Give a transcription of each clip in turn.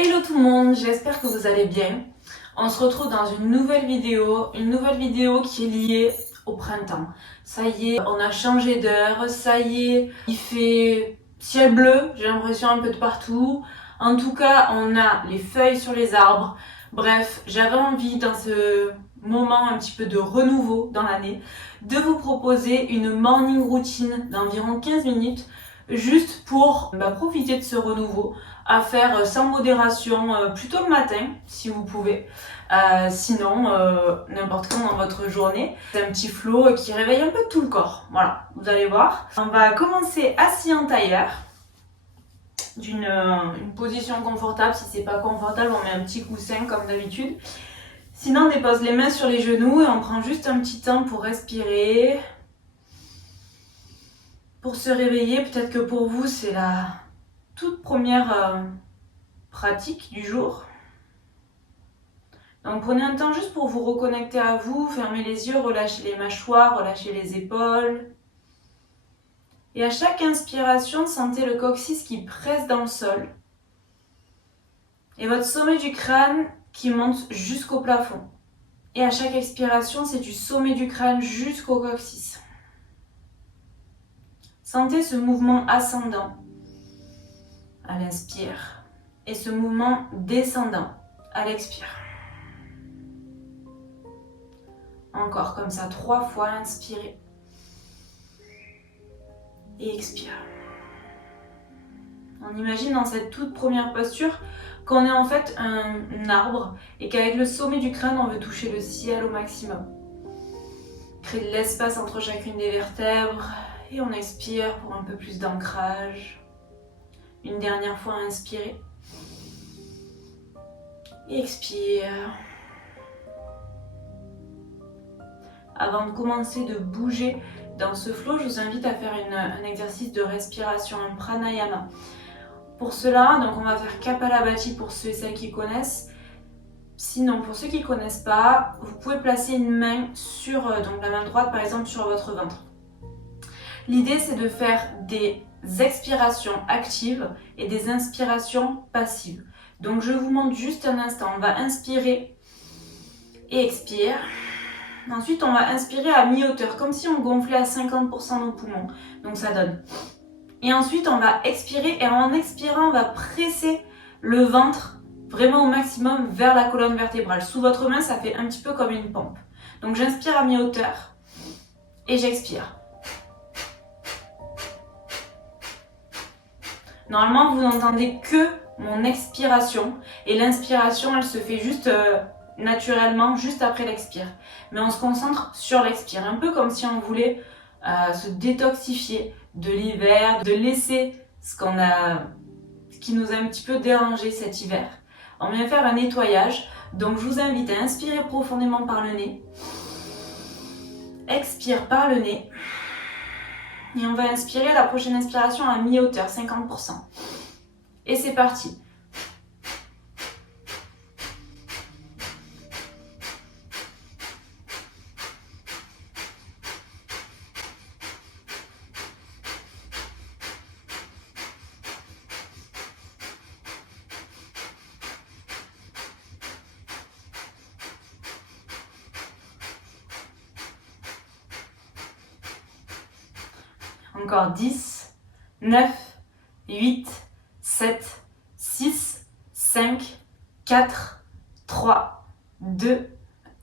Hello tout le monde, j'espère que vous allez bien. On se retrouve dans une nouvelle vidéo qui est liée au printemps. Ça y est, on a changé d'heure, ça y est, il fait ciel bleu, j'ai l'impression un peu de partout. En tout cas, on a les feuilles sur les arbres. Bref, j'avais envie dans ce moment un petit peu de renouveau dans l'année, de vous proposer une morning routine d'environ 15 minutes, juste pour profiter de ce renouveau, à faire sans modération, plutôt le matin si vous pouvez, sinon n'importe quand dans votre journée. C'est un petit flow qui réveille un peu tout le corps, voilà, vous allez voir. On va commencer assis en tailleur, une position confortable. Si c'est pas confortable, on met un petit coussin comme d'habitude. Sinon, on dépose les mains sur les genoux et on prend juste un petit temps pour respirer, pour se réveiller. Peut-être que pour vous c'est la toute première pratique du jour. Donc prenez un temps juste pour vous reconnecter à vous, fermez les yeux, relâchez les mâchoires, relâchez les épaules. Et à chaque inspiration, sentez le coccyx qui presse dans le sol. Et votre sommet du crâne qui monte jusqu'au plafond. Et à chaque expiration, c'est du sommet du crâne jusqu'au coccyx. Sentez ce mouvement ascendant à l'inspire et ce mouvement descendant à l'expire. Encore comme ça, 3 fois, inspirez et expire. On imagine dans cette toute première posture qu'on est en fait un arbre et qu'avec le sommet du crâne, on veut toucher le ciel au maximum. Créer de l'espace entre chacune des vertèbres et on expire pour un peu plus d'ancrage. Une dernière fois, inspirez et expire. Avant de commencer de bouger dans ce flow, je vous invite à faire un exercice de respiration, un pranayama. Pour cela, donc on va faire Kapalabhati pour ceux et celles qui connaissent. Sinon, pour ceux qui ne connaissent pas, vous pouvez placer une main sur, donc la main droite par exemple, sur votre ventre. L'idée, c'est de faire des expirations actives et des inspirations passives. Donc je vous montre juste un instant. On va inspirer et expire. Ensuite, on va inspirer à mi-hauteur, comme si on gonflait à 50% nos poumons. Donc ça donne. Et ensuite, on va expirer et en expirant, on va presser le ventre vraiment au maximum vers la colonne vertébrale. Sous votre main, ça fait un petit peu comme une pompe. Donc j'inspire à mi-hauteur et j'expire. Normalement, vous n'entendez que mon expiration et l'inspiration, elle se fait juste naturellement, juste après l'expire. Mais on se concentre sur l'expire, un peu comme si on voulait se détoxifier de l'hiver, de laisser ce qui nous a un petit peu dérangé cet hiver. On vient faire un nettoyage, donc je vous invite à inspirer profondément par le nez, expire par le nez, et on va inspirer la prochaine inspiration à mi-hauteur, 50%. Et c'est parti. Encore 10, 9, 8, 7, 6, 5, 4, 3, 2,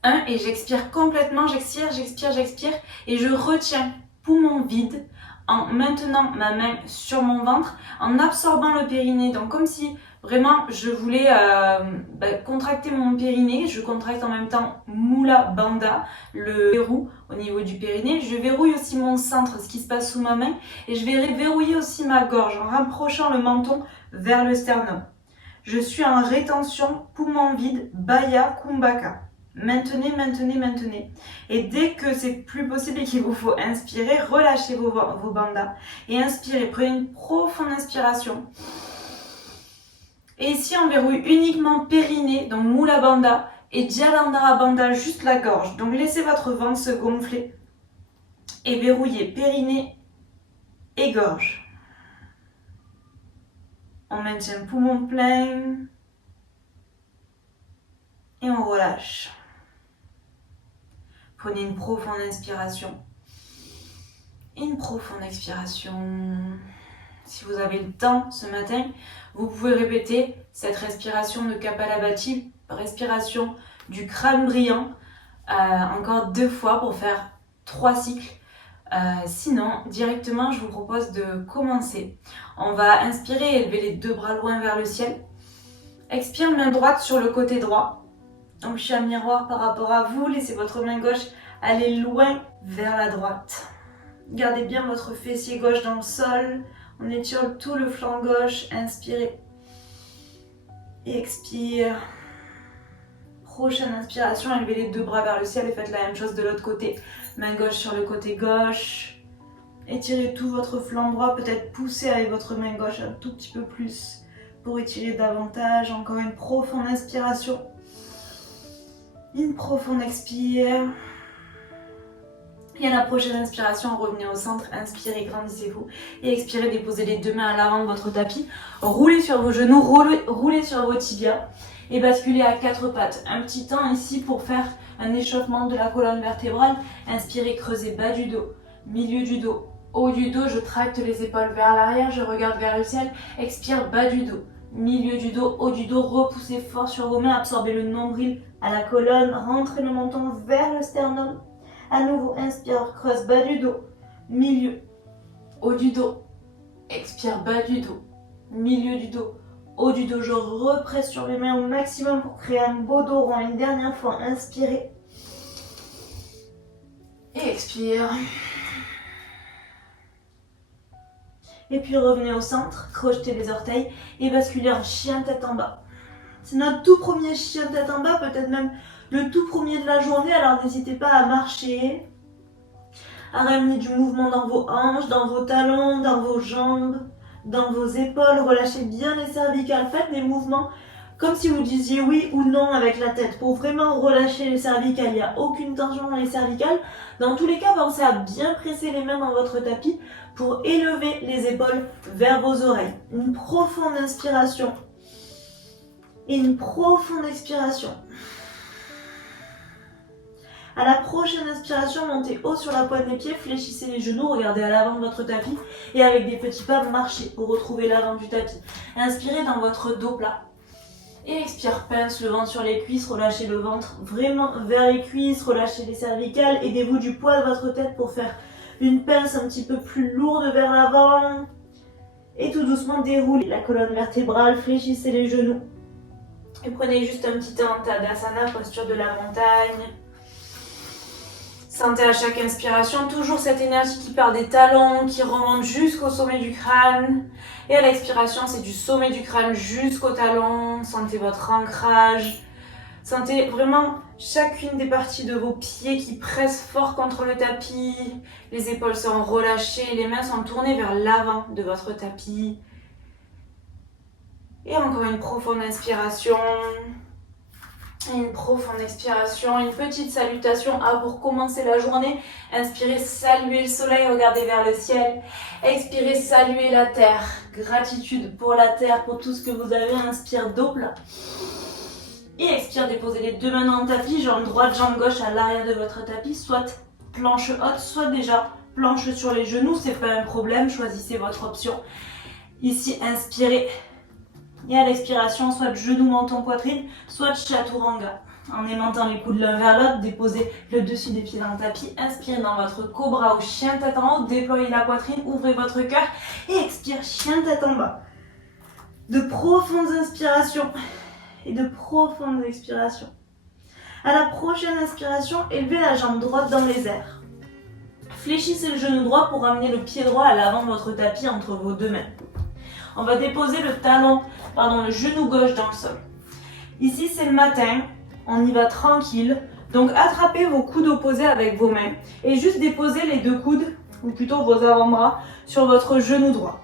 1. Et j'expire complètement, j'expire et je retiens poumon vide en maintenant ma main sur mon ventre, en absorbant le périnée. Donc comme si vraiment je voulais contracter mon périnée, je contracte en même temps Mula Bandha, le verrou au niveau du périnée. Je verrouille aussi mon centre, ce qui se passe sous ma main, et je vais verrouiller aussi ma gorge en rapprochant le menton vers le sternum. Je suis en rétention, poumon vide, Baya Kumbhaka. Maintenez. Et dès que c'est plus possible et qu'il vous faut inspirer, relâchez vos bandhas et inspirez. Prenez une profonde inspiration. Et ici, on verrouille uniquement périnée, donc Mula Bandha, et Jalandhara Bandha, juste la gorge. Donc laissez votre ventre se gonfler et verrouillez périnée et gorge. On maintient poumon plein. Et on relâche. Prenez une profonde inspiration. Une profonde expiration. Si vous avez le temps ce matin, vous pouvez répéter cette respiration de Kapalabhati, respiration du crâne brillant, encore 2 fois pour faire 3 cycles. Sinon, directement, je vous propose de commencer. On va inspirer et élever les 2 bras loin vers le ciel. Expire, main droite sur le côté droit. Donc, je suis un miroir par rapport à vous. Laissez votre main gauche aller loin vers la droite. Gardez bien votre fessier gauche dans le sol. On étire tout le flanc gauche. Inspirez. Et expire. Prochaine inspiration, élevez les 2 bras vers le ciel et faites la même chose de l'autre côté. Main gauche sur le côté gauche. Étirez tout votre flanc droit. Peut-être poussez avec votre main gauche un tout petit peu plus pour étirer davantage. Encore une profonde inspiration. Une profonde expire. Et à la prochaine inspiration, revenez au centre, inspirez, grandissez-vous. Et expirez, déposez les 2 mains à l'avant de votre tapis. Roulez sur vos genoux, roulez sur vos tibias. Et basculez à 4 pattes. Un petit temps ici pour faire un échauffement de la colonne vertébrale. Inspirez, creusez bas du dos, milieu du dos, haut du dos. Je tracte les épaules vers l'arrière, je regarde vers le ciel. Expire, bas du dos, milieu du dos, haut du dos. Repoussez fort sur vos mains, absorbez le nombril à la colonne. Rentrez le menton vers le sternum. À nouveau, inspire, creuse bas du dos, milieu, haut du dos. Expire, bas du dos, milieu du dos, haut du dos. Je represse sur les mains au maximum pour créer un beau dos rond. Une dernière fois, inspirez. Et expire. Et puis revenez au centre, crochetez les orteils et basculez en chien tête en bas. C'est notre tout premier chien tête en bas, peut-être même le tout premier de la journée, alors n'hésitez pas à marcher, à ramener du mouvement dans vos hanches, dans vos talons, dans vos jambes, dans vos épaules. Relâchez bien les cervicales, faites des mouvements comme si vous disiez oui ou non avec la tête pour vraiment relâcher les cervicales. Il n'y a aucune tension dans les cervicales. Dans tous les cas, pensez à bien presser les mains dans votre tapis pour élever les épaules vers vos oreilles. Une profonde inspiration et une profonde expiration. À la prochaine inspiration, montez haut sur la pointe des pieds, fléchissez les genoux, regardez à l'avant de votre tapis et avec des petits pas, marchez pour retrouver l'avant du tapis. Inspirez dans votre dos plat. Et expire, pince le ventre sur les cuisses, relâchez le ventre vraiment vers les cuisses, relâchez les cervicales, aidez-vous du poids de votre tête pour faire une pince un petit peu plus lourde vers l'avant. Et tout doucement déroulez la colonne vertébrale, fléchissez les genoux. Et prenez juste un petit temps en Tadasana, posture de la montagne. Sentez à chaque inspiration toujours cette énergie qui part des talons, qui remonte jusqu'au sommet du crâne. Et à l'expiration, c'est du sommet du crâne jusqu'au talon. Sentez votre ancrage. Sentez vraiment chacune des parties de vos pieds qui pressent fort contre le tapis. Les épaules sont relâchées, les mains sont tournées vers l'avant de votre tapis. Et encore une profonde inspiration. Une profonde expiration, une petite salutation pour commencer la journée. Inspirez, saluez le soleil, regardez vers le ciel. Expirez, saluez la terre. Gratitude pour la terre, pour tout ce que vous avez. Inspire, dos plat. Et expire, déposez les 2 mains dans le tapis, jambe droite, jambe gauche à l'arrière de votre tapis, soit planche haute, soit déjà planche sur les genoux, c'est pas un problème, choisissez votre option. Ici, inspirez. Et à l'expiration, soit genou, menton, poitrine, soit chaturanga. En aimantant les coudes l'un vers l'autre, déposez le dessus des pieds dans le tapis. Inspirez dans votre cobra ou chien tête en haut, déployez la poitrine, ouvrez votre cœur et expire, chien tête en bas. De profondes inspirations et de profondes expirations. À la prochaine inspiration, élevez la jambe droite dans les airs. Fléchissez le genou droit pour ramener le pied droit à l'avant de votre tapis entre vos 2 mains. On va déposer le genou gauche dans le sol. Ici, c'est le matin, on y va tranquille. Donc, attrapez vos coudes opposés avec vos mains et juste déposez les 2 coudes, ou plutôt vos avant-bras, sur votre genou droit.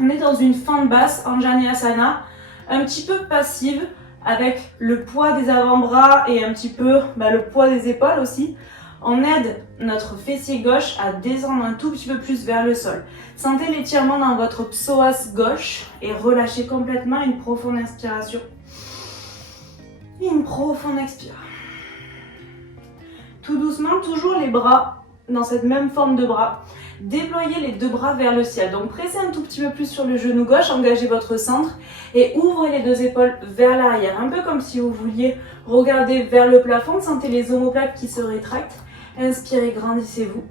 On est dans une fente basse, Anjaneyasana, un petit peu passive, avec le poids des avant-bras et un petit peu le poids des épaules aussi. On aide notre fessier gauche à descendre un tout petit peu plus vers le sol. Sentez l'étirement dans votre psoas gauche et relâchez complètement, une profonde inspiration. Et une profonde expire. Tout doucement, toujours les bras dans cette même forme de bras. Déployez les deux bras vers le ciel. Donc pressez un tout petit peu plus sur le genou gauche, engagez votre centre et ouvrez les deux épaules vers l'arrière. Un peu comme si vous vouliez regarder vers le plafond. Sentez les omoplates qui se rétractent. Inspirez, grandissez-vous.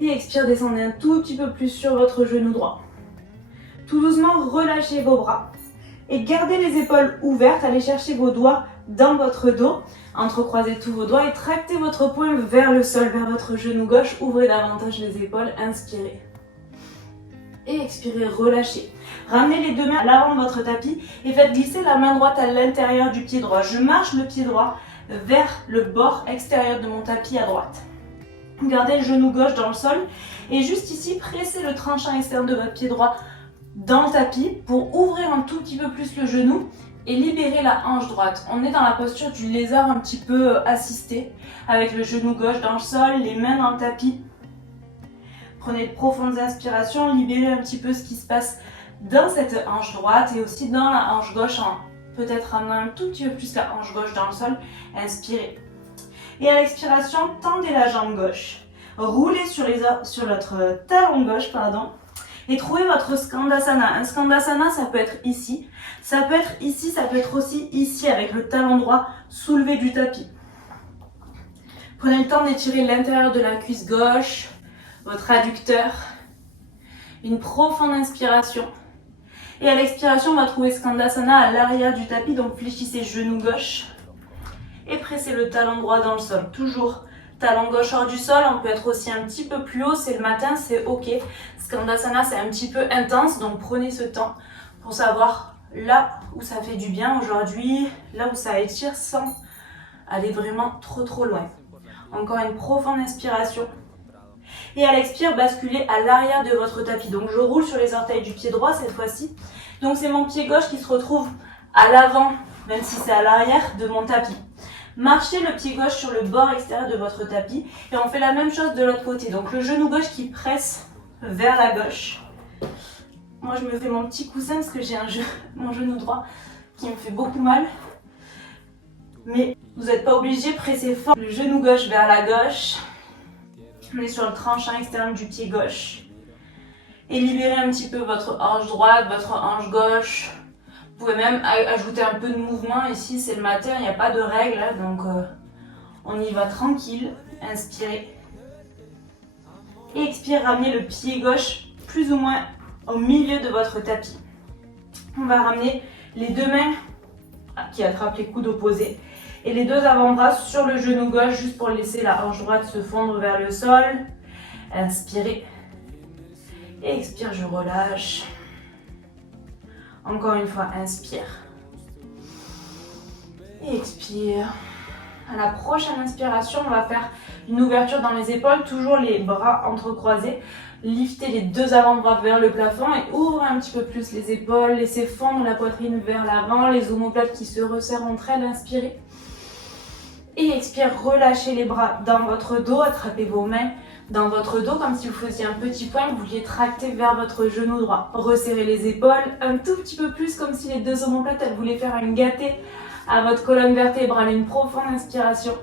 Et expire, descendez un tout petit peu plus sur votre genou droit. Tout doucement, relâchez vos bras. Et gardez les épaules ouvertes. Allez chercher vos doigts dans votre dos. Entrecroisez tous vos doigts et tractez votre poing vers le sol, vers votre genou gauche. Ouvrez davantage les épaules, inspirez. Et expirez, relâchez. Ramenez les deux mains à l'avant de votre tapis et faites glisser la main droite à l'intérieur du pied droit. Je marche le pied droit vers le bord extérieur de mon tapis à droite. Gardez le genou gauche dans le sol et juste ici, pressez le tranchant externe de votre pied droit dans le tapis pour ouvrir un tout petit peu plus le genou et libérer la hanche droite. On est dans la posture du lézard un petit peu assisté, avec le genou gauche dans le sol, les mains dans le tapis. Prenez de profondes inspirations, libérez un petit peu ce qui se passe dans cette hanche droite et aussi dans la hanche gauche, en peut-être ramenant un tout petit peu plus la hanche gauche dans le sol. Inspirez. Et à l'expiration, tendez la jambe gauche. Roulez sur votre talon gauche, et trouvez votre Skandasana. Un Skandasana, ça peut être ici, ça peut être ici, ça peut être aussi ici avec le talon droit soulevé du tapis. Prenez le temps d'étirer l'intérieur de la cuisse gauche, votre adducteur. Une profonde inspiration. Et à l'expiration, on va trouver Skandasana à l'arrière du tapis, donc fléchissez genou gauche et pressez le talon droit dans le sol. Toujours talon gauche hors du sol, on peut être aussi un petit peu plus haut, c'est le matin, c'est ok. Skandasana, c'est un petit peu intense, donc prenez ce temps pour savoir là où ça fait du bien aujourd'hui, là où ça étire sans aller vraiment trop loin. Encore une profonde inspiration. Et à l'expire, basculez à l'arrière de votre tapis. Donc je roule sur les orteils du pied droit cette fois-ci. Donc c'est mon pied gauche qui se retrouve à l'avant, même si c'est à l'arrière de mon tapis. Marchez le pied gauche sur le bord extérieur de votre tapis et on fait la même chose de l'autre côté. Donc le genou gauche qui presse vers la gauche. Moi je me fais mon petit coussin parce que j'ai mon genou droit qui me fait beaucoup mal. Mais vous n'êtes pas obligé, pressez fort le genou gauche vers la gauche. On est sur le tranchant externe du pied gauche. Et libérez un petit peu votre hanche droite, votre hanche gauche. Vous pouvez même ajouter un peu de mouvement. Ici, c'est le matin, il n'y a pas de règle. Donc, on y va tranquille. Inspirez. Et expirez, ramenez le pied gauche plus ou moins au milieu de votre tapis. On va ramener les deux mains qui attrapent les coudes opposés. Et les deux avant-bras sur le genou gauche, juste pour laisser la hanche droite se fondre vers le sol. Inspirez. Et expire, je relâche. Encore une fois, inspire. Et expire. À la prochaine inspiration, on va faire une ouverture dans les épaules, toujours les bras entrecroisés. Liftez les deux avant-bras vers le plafond et ouvrez un petit peu plus les épaules. Laissez fondre la poitrine vers l'avant, les omoplates qui se resserrent entre elles. Inspirez. Et expire, relâchez les bras dans votre dos, attrapez vos mains dans votre dos comme si vous faisiez un petit point que vous vouliez tracter vers votre genou droit. Resserrez les épaules un tout petit peu plus comme si les deux omoplates elles voulaient faire une gâtée à votre colonne vertébrale. Une profonde inspiration.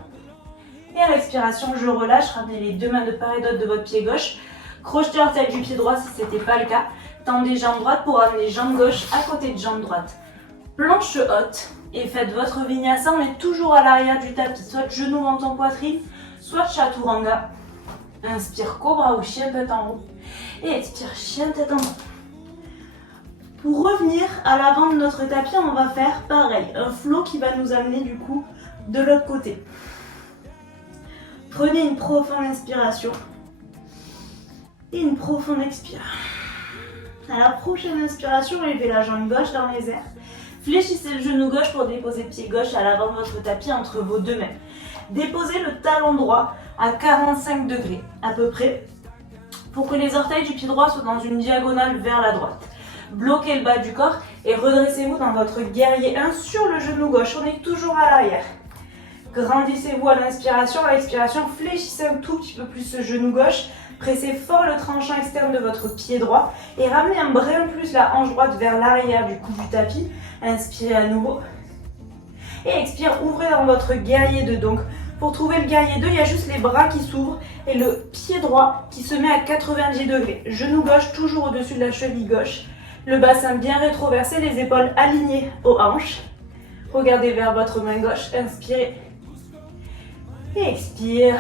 Et à l'expiration, je relâche, ramenez les deux mains de part et d'autre de votre pied gauche. Crochetez l'orteil du pied droit si ce n'était pas le cas. Tendez jambe droite pour ramener jambe gauche à côté de jambe droite. Planche haute. Et faites votre vinyasa, mais toujours à l'arrière du tapis. Soit genou, menton, poitrine, soit chaturanga. Inspire, cobra ou chien tête en haut. Et expire, chien tête en bas. Pour revenir à l'avant de notre tapis, on va faire pareil. Un flow qui va nous amener du coup de l'autre côté. Prenez une profonde inspiration. Et une profonde expire. À la prochaine inspiration, levez la jambe gauche dans les airs. Fléchissez le genou gauche pour déposer le pied gauche à l'avant de votre tapis entre vos deux mains. Déposez le talon droit à 45 degrés à peu près pour que les orteils du pied droit soient dans une diagonale vers la droite. Bloquez le bas du corps et redressez-vous dans votre guerrier 1 sur le genou gauche. On est toujours à l'arrière. Grandissez-vous à l'inspiration. À l'expiration, fléchissez un tout petit peu plus ce genou gauche. Pressez fort le tranchant externe de votre pied droit et ramenez un brin plus la hanche droite vers l'arrière du cou du tapis. Inspirez à nouveau. Et expire, ouvrez dans votre guerrier 2. Donc pour trouver le guerrier 2, il y a juste les bras qui s'ouvrent et le pied droit qui se met à 90 degrés. Genou gauche toujours au-dessus de la cheville gauche. Le bassin bien rétroversé, les épaules alignées aux hanches. Regardez vers votre main gauche, inspirez. Et expire.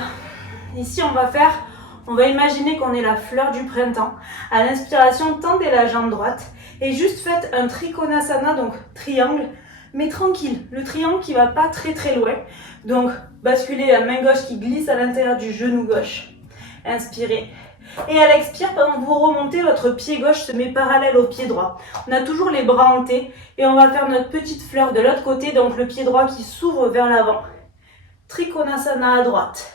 Ici, on va imaginer qu'on est la fleur du printemps. À l'inspiration, tendez la jambe droite et juste faites un Trikonasana, donc triangle, mais tranquille. Le triangle qui va pas très très loin. Donc, basculez la main gauche qui glisse à l'intérieur du genou gauche. Inspirez. Et à l'expire, pendant que vous remontez, votre pied gauche se met parallèle au pied droit. On a toujours les bras en T et on va faire notre petite fleur de l'autre côté, donc le pied droit qui s'ouvre vers l'avant. Trikonasana à droite.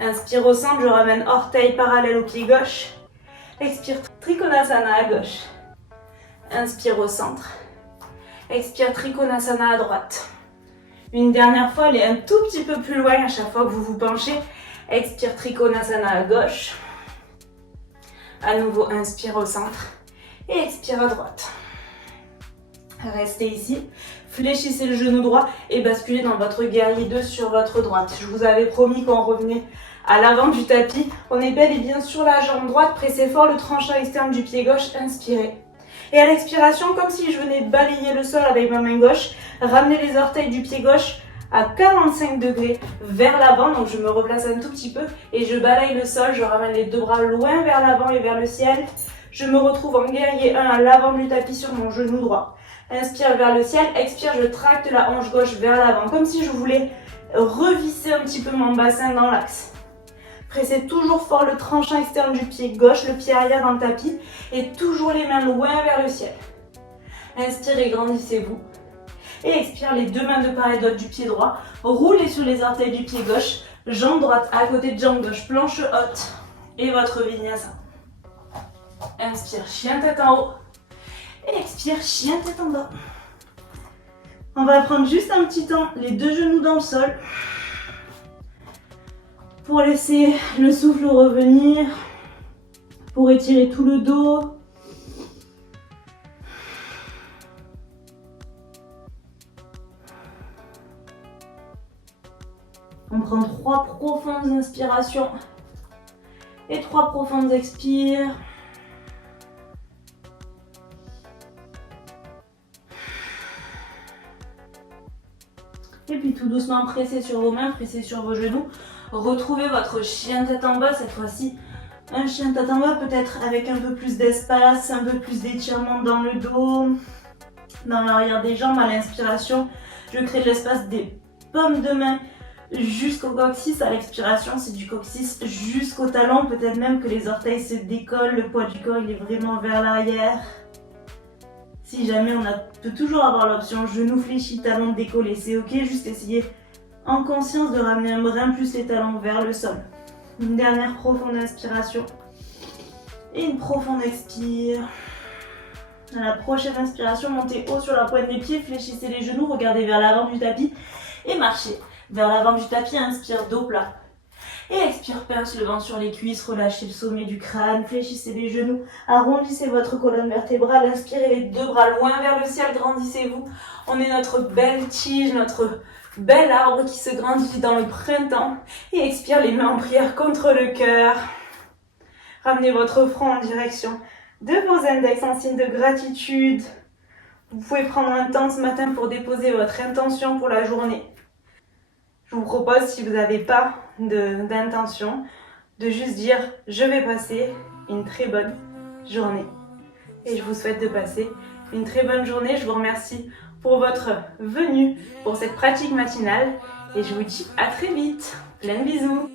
Inspire au centre, je ramène orteil parallèle au pied gauche. Expire, Trikonasana à gauche. Inspire au centre. Expire, Trikonasana à droite. Une dernière fois, allez un tout petit peu plus loin à chaque fois que vous vous penchez. Expire, Trikonasana à gauche. À nouveau, inspire au centre. Et expire à droite. Restez ici. Fléchissez le genou droit et basculez dans votre guerrier 2 sur votre droite. Je vous avais promis qu'on revenait à l'avant du tapis. On est bel et bien sur la jambe droite. Pressez fort le tranchant externe du pied gauche. Inspirez. Et à l'expiration, comme si je venais balayer le sol avec ma main gauche, ramenez les orteils du pied gauche à 45 degrés vers l'avant. Donc je me replace un tout petit peu et je balaye le sol. Je ramène les deux bras loin vers l'avant et vers le ciel. Je me retrouve en guerrier 1 à l'avant du tapis sur mon genou droit. Inspire vers le ciel, expire, je tracte la hanche gauche vers l'avant, comme si je voulais revisser un petit peu mon bassin dans l'axe. Pressez toujours fort le tranchant externe du pied gauche, le pied arrière dans le tapis, et toujours les mains loin vers le ciel. Inspirez, grandissez-vous. Et expire, les deux mains de part et d'autre du pied droit. Roulez sur les orteils du pied gauche, jambe droite à côté de jambe gauche, planche haute, et votre vinyasa. Inspire, chien tête en haut. Et expire, chien tête en bas. On va prendre juste un petit temps, les deux genoux dans le sol, pour laisser le souffle revenir, pour étirer tout le dos. On prend 3 profondes inspirations et 3 profondes expires. Et puis tout doucement, pressez sur vos mains, pressez sur vos genoux. Retrouvez votre chien tête en bas, cette fois-ci. Un chien tête en bas, peut-être avec un peu plus d'espace, un peu plus d'étirement dans le dos, dans l'arrière des jambes. À l'inspiration, je crée de l'espace des paumes de main jusqu'au coccyx. À l'expiration, c'est du coccyx jusqu'au talon. Peut-être même que les orteils se décollent, le poids du corps il est vraiment vers l'arrière. Si jamais on peut toujours avoir l'option genou fléchi, talon décollé, c'est ok. Juste essayer en conscience de ramener un brin plus les talons vers le sol. Une dernière profonde inspiration et une profonde expire. À la prochaine inspiration, montez haut sur la pointe des pieds, fléchissez les genoux, regardez vers l'avant du tapis et marchez vers l'avant du tapis. Inspire, dos plat. Et expire, pince le ventre sur les cuisses, relâchez le sommet du crâne, fléchissez les genoux, arrondissez votre colonne vertébrale, inspirez les deux bras loin vers le ciel, grandissez-vous. On est notre belle tige, notre bel arbre qui se grandit dans le printemps. Et expire, les mains en prière contre le cœur. Ramenez votre front en direction de vos index en signe de gratitude. Vous pouvez prendre un temps ce matin pour déposer votre intention pour la journée. Je vous propose, si vous n'avez pas d'intention, de juste dire « Je vais passer une très bonne journée ». Et je vous souhaite de passer une très bonne journée. Je vous remercie pour votre venue, pour cette pratique matinale. Et je vous dis à très vite. Plein de bisous.